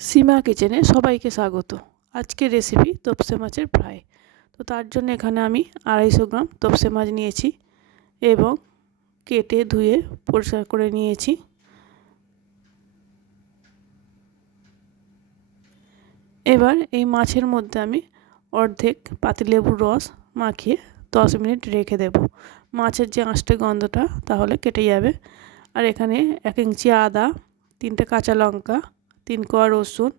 সীমা কিচেনে সবাইকে স্বাগত। আজকের রেসিপি তপসে মাছের ফ্রাই। তো তার জন্য এখানে আমি 250 গ্রাম তপসে মাছ নিয়েছি এবং কেটে ধুয়ে পরিষ্কার করে নিয়েছি। এবার এই মাছের মধ্যে আমি অর্ধেক পাতিলেবুর রস মাখিয়ে 10 মিনিট রেখে দেব। মাছের যে আঁশটে গন্ধটা তাহলে কেটে যাবে। আর এখানে 1 ইঞ্চি আদা, 3টে কাঁচা লঙ্কা, 3 কোয়া রসুন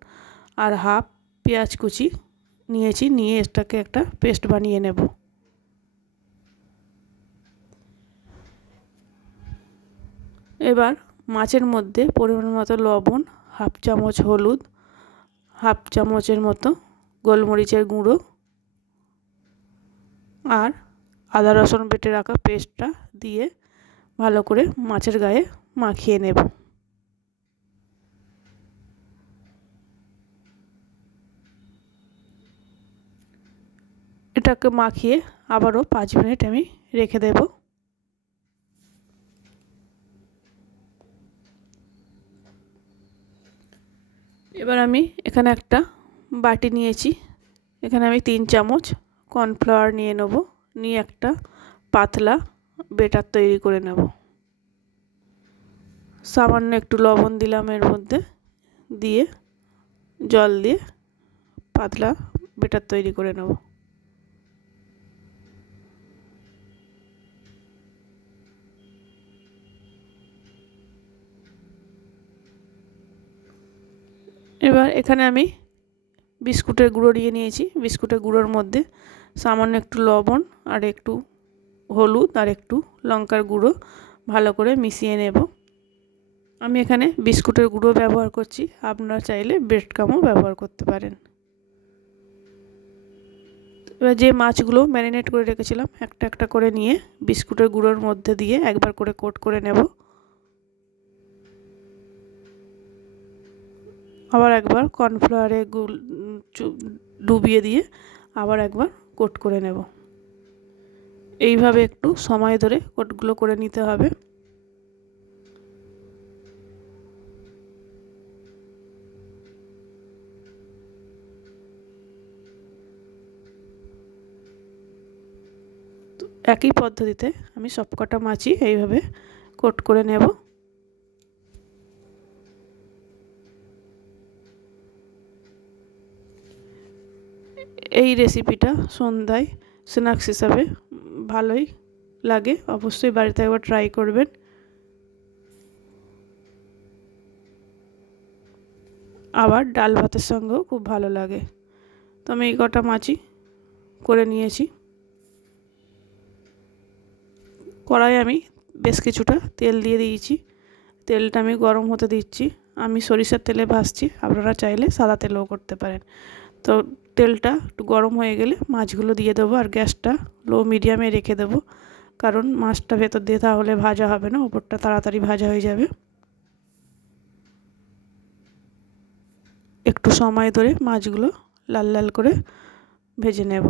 আর হাফ পেঁয়াজ কুচি নিয়েছি। নিয়ে এটাকে একটা পেস্ট বানিয়ে নেব। এবার মাছের মধ্যে পরিমাণ মতো লবণ, হাফ চামচ হলুদ, হাফ চামচের মতো গোলমরিচের গুঁড়ো আর আদা রসুন বেটে রাখা পেস্টটা দিয়ে ভালো করে মাছের গায়ে মাখিয়ে নেব। এটাকে মাখিয়ে আবারও 5 মিনিট আমি রেখে দেব। এবার আমি এখানে একটা বাটি নিয়েছি। এখানে আমি 3 চামচ কর্নফ্লাওয়ার নিয়ে নেব। নিয়ে একটা পাতলা বেটার তৈরি করে নেব। সামান্য একটু লবণ দিলাম এর মধ্যে, দিয়ে জল দিয়ে পাতলা বেটার তৈরি করে নেব। এবার এখানে আমি বিস্কুটের গুঁড়ো নিয়ে নিয়েছি। বিস্কুটের গুঁড়োর মধ্যে সামান্য একটু লবণ আর একটু হলুদ আর একটু লঙ্কার গুঁড়ো ভালো করে মিশিয়ে নেব। আমি এখানে বিস্কুটের গুঁড়ো ব্যবহার করছি, আপনারা চাইলে ব্রেড ক্রাম্বও ব্যবহার করতে পারেন। এবার যে মাছগুলো ম্যারিনেট করে রেখেছিলাম একটা একটা করে নিয়ে বিস্কুটের গুঁড়োর মধ্যে দিয়ে একবার করে কোট করে নেব। আবার একবার কর্নফ্লাওয়ারে ডুবিয়ে দিয়ে আবার একবার কোট করে নেব। এইভাবে একটু সময় ধরে কোটগুলো করে নিতে হবে। তো একই পদ্ধতিতে আমি সবকটা মাছই এইভাবে কোট করে নেব। এই রেসিপিটা সন্ধ্যায় স্ন্যাক্স হিসাবে ভালোই লাগে, অবশ্যই বাড়িতে একবার ট্রাই করবেন। আবার ডাল ভাতের সঙ্গেও খুব ভালো লাগে। তো আমি এই কটা মাছই করে নিয়েছি। কড়াই আমি বেশ কিছুটা তেল দিয়ে দিয়েছি। তেলটা আমি গরম হতে দিচ্ছি। আমি সরিষার তেলে ভাজছি, আপনারা চাইলে সাদা তেলেও করতে পারেন। তো তেলটা একটু গরম হয়ে গেলে মাছগুলো দিয়ে দেবো আর গ্যাসটা লো মিডিয়ামে রেখে দেবো, কারণ মাছটা ভেতর দিয়ে তাহলে ভাজা হবে না, ওপরটা তাড়াতাড়ি ভাজা হয়ে যাবে। একটু সময় ধরে মাছগুলো লাল লাল করে ভেজে নেব।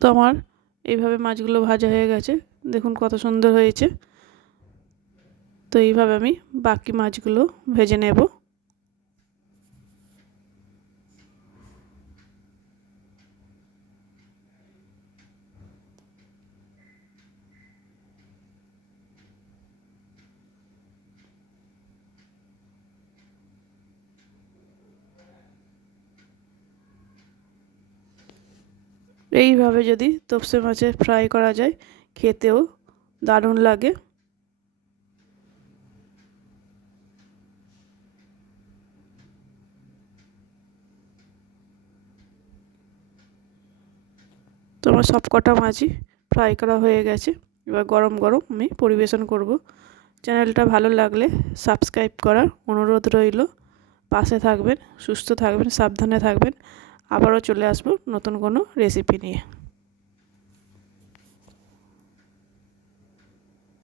তো আমার এইভাবে মাছগুলো ভাজা হয়ে গেছে, দেখুন কত সুন্দর হয়েছে। তো এইভাবে আমি বাকি মাছগুলো ভেজে নেব। এইভাবে যদি তপসে মাছের ফ্রাই করা যায় খেতেও দারুণ লাগে। তো আমার সব কটা মাছই ফ্রাই করা হয়ে গেছে। এবার গরম গরম আমি পরিবেশন করব। চ্যানেলটা ভালো লাগলে সাবস্ক্রাইব করার অনুরোধ রইল। পাশে থাকবেন, সুস্থ থাকবেন, সাবধানে থাকবেন। আবারও চলে আসবো নতুন কোনো রেসিপি নিয়ে।